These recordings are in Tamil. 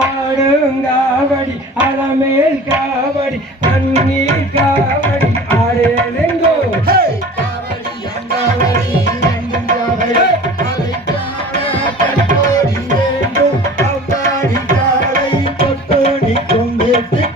ஆடுங்காவடி அலமேல் காவடி தண்ணீர் காவடி ஆடலெங்கோ. கொண்டு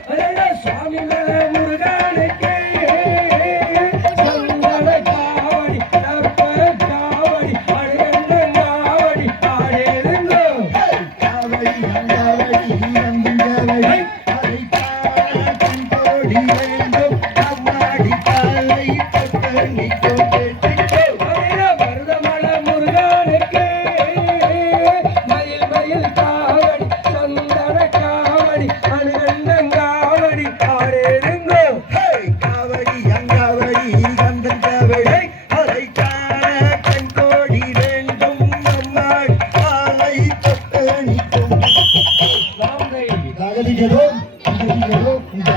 이대로 이대로 이대로